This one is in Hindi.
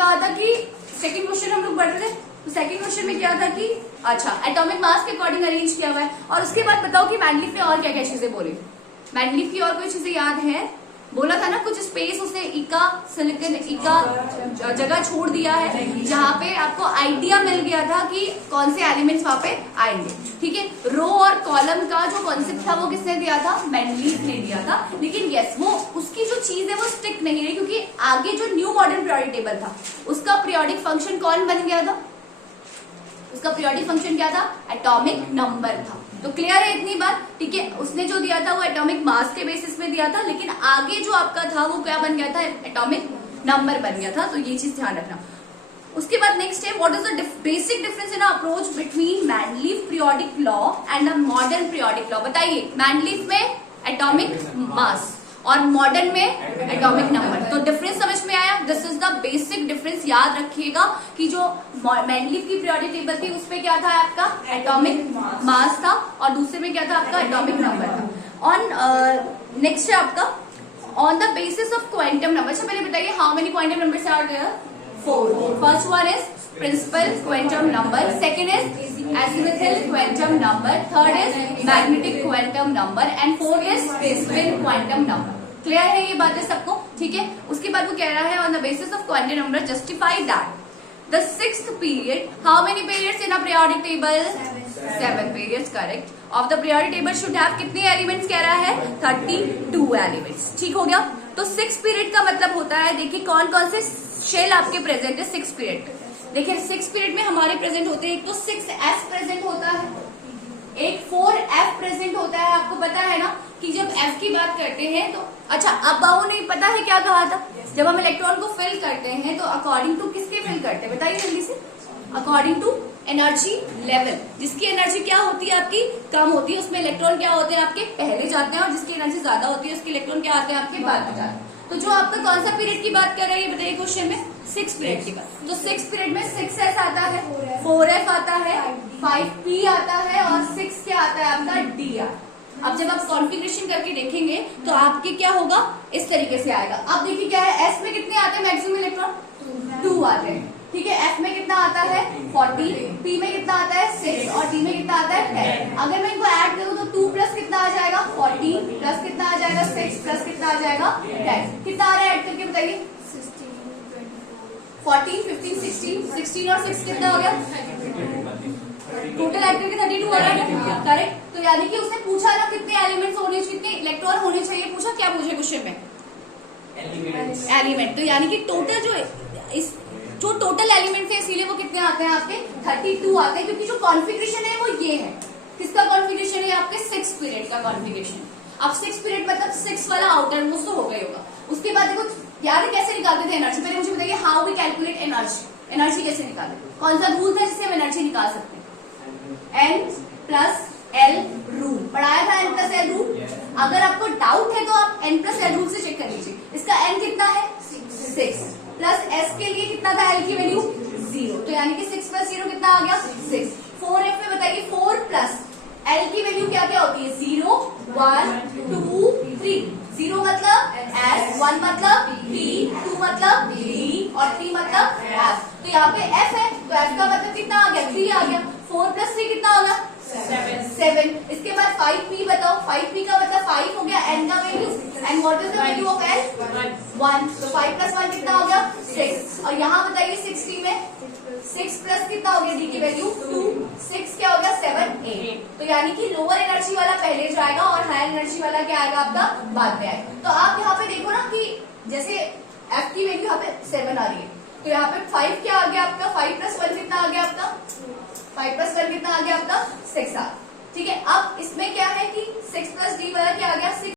कहा था कि सेकंड क्वेश्चन हम लोग पढ़ रहे थे, तो सेकंड क्वेश्चन में क्या था कि अच्छा एटॉमिक मास के अकॉर्डिंग अरेंज किया हुआ है। और उसके बाद बताओ कि मैंडलीफ ने और क्या क्या चीजें बोली। मैंडलीफ की और कोई चीजें याद है? बोला था ना कुछ स्पेस उसने इका सिलिकॉन इका जगह छोड़ दिया है जहां पे आपको आइडिया मिल गया था कि कौन से एलिमेंट्स वहां पे आएंगे। ठीक है, रो और कॉलम का जो कॉन्सेप्ट था वो किसने दिया था? मैंडलीफ ने दिया था। लेकिन यस, वो उसकी जो चीज है वो स्टिक नहीं रही, क्योंकि आगे जो न्यू मॉडर्न पीरियोडिक टेबल था उसका पीरियोडिक फंक्शन कौन बन गया था? उसका पीरियोडिक फंक्शन क्या था? एटॉमिक नंबर था। तो क्लियर है इतनी बात? ठीक है, उसने जो दिया था वो एटॉमिक मास के बेसिस पे दिया था, लेकिन आगे जो आपका था वो क्या बन गया था? एटॉमिक नंबर बन गया था। तो ये चीज ध्यान रखना। उसके बाद नेक्स्ट है what is the basic difference in approach between Mendeleev periodic law and the modern periodic law. बताइए, मैंडलीफ में एटॉमिक मास और मॉडर्न में एटॉमिक नंबर, तो डिफरेंस समझ में आया? This is the basic difference. याद रखिएगा कि जो मैंडलीफ की पीरियोडिक टेबल थी उसमें क्या था आपका? एटॉमिक मास था, और दूसरे में क्या था आपका? एटॉमिक नंबर था। ऑन नेक्स्ट है आपका on the basis of quantum number. अच्छा पहले बताइए, how many quantum numbers are there? 4. First one is principal quantum number, second is azimuthal quantum number, third is magnetic quantum number and fourth is spin quantum number. Clear है ये बातें सबको? ठीक है, उसके बाद वो कह रहा है on the basis of quantum number justify that the sixth period, how many periods in a periodic table? 7 periods, correct. Of the periodic table should have कितने एलिमेंट्स कह रहा है? 32 एलिमेंट्स। ठीक हो गया। तो 6 पीरियड का मतलब होता है, देखिए कौन कौन से शेल आपके प्रेजेंट है 6 पीरियड। देखिए 6 पीरियड में हमारे प्रेजेंट होते हैं, एक तो 6s प्रेजेंट होता है, एक 4f प्रेजेंट होता है। आपको पता है ना कि जब f की बात करते हैं तो अच्छा, अब बाबू ने पता है क्या कहा था? जब हम इलेक्ट्रॉन को फिल करते हैं तो अकॉर्डिंग टू किसके फिल करते हैं? बताइए जल्दी से। According to energy level. जिसकी एनर्जी क्या होती है आपकी? कम होती है, उसमें इलेक्ट्रॉन क्या होते हैं आपके? पहले जाते हैं, और जिसकी एनर्जी ज्यादा होती है उसके इलेक्ट्रॉन क्या आते हैं आपके? बाद में जाते हैं। तो जो आपका कौन सा पीरियड की बात कर रहे हैं ये बताइए क्वेश्चन में? 6 पीरियड की बात। तो 6 पीरियड में 6s आता है, 4f आता है, 5p आता है, और 6 क्या आता है आपका? d आता है। अब जब आप कॉन्फ़िगरेशन करके देखेंगे तो आपके क्या होगा? इस तरीके से आएगा। अब देखिए क्या है, s में कितने आते हैं मैक्सिमम इलेक्ट्रॉन? 2 आते हैं। ठीक है, f में कितना आता है? 40, p में कितना आता है? 6, और d में कितना आता है? 10। अगर मैं इनको ऐड करूं तो 2 प्लस कितना आ जाएगा? 40 प्लस कितना आ जाएगा? 6 प्लस कितना आ जाएगा? 10। कितना आ रहा है ऐड करके बताइए? 14, 15, 16 और 6 कितना हो गया? टोटल ऐड करके 32 हो रहा है, करेक्ट। तो यानी कि उसने पूछा ना कितने एलिमेंट्स होने, कितने इलेक्ट्रॉन होने चाहिए, पूछा क्या पूछे क्वेश्चन में? एलिमेंट। तो यानी कि टोटल जो टोटल एलिमेंट है इसीलिए वो कितने आते हैं आपके? 32 आते हैं, क्योंकि जो कॉन्फ़िगरेशन है वो ये है। किसका कॉन्फ़िगरेशन है? आपके 6 पीरियड का कॉन्फ़िगरेशन। अब 6 पीरियड मतलब 6 वाला आउटर मोस्ट तो हो गई होगा। उसके बाद देखो यार कैसे निकालते थे एनर्जी? पहले मुझे बताइए, how we calculate energy. Energy कैसे निकाले? कौन सा रूल था जिससे हम एनर्जी निकाल सकते हैं? N+L रूल पढ़ाया था। N+L rule. अगर आपको डाउट है तो आप N+L रूल से चेक कर लीजिए। इसका N कितना है? 6 प्लस S के लिए कितना था? L की वैल्यू 0, तो यानी कि 6 प्लस 0 कितना आ गया? 6। 4f में बताइए 4 प्लस L की वैल्यू क्या क्या होती है? 0, 1, 2, 3। 0 मतलब S, 1 मतलब P, 2 मतलब D और 3 मतलब F। तो यहाँ पे F है तो F का मतलब कितना आ गया? 3 आ गया। 4 प्लस 3 कितना होगा? 7। इसके बाद 5p बताओ। 5p का मतलब 5 हो गया। n का value, and what is the value of l? 1। तो 5 प्लस 1 कितना हो गया? 6। और यहाँ बताइए 60 में 6 प्लस कितना हो गया? d की वैल्यू 2। 6 क्या हो गया? 7, 8। तो यानी कि लोअर एनर्जी वाला पहले जाएगा और हायर एनर्जी वाला क्या आएगा आपका? बाद में आएगा। तो आप यहाँ पे देखो ना कि जैसे f की वैल्यू यहाँ पे 7 आ रही है, तो यहाँ पे 5 क्या आ गया आपका? 5 प्लस 1 कितना आ गया आपका? 5 प्लस 1 कितना आ गया आपका? 6 आ। ठीक है, अब इसमें क्या है कि 6 प्लस d वाला क्या आ गया? 6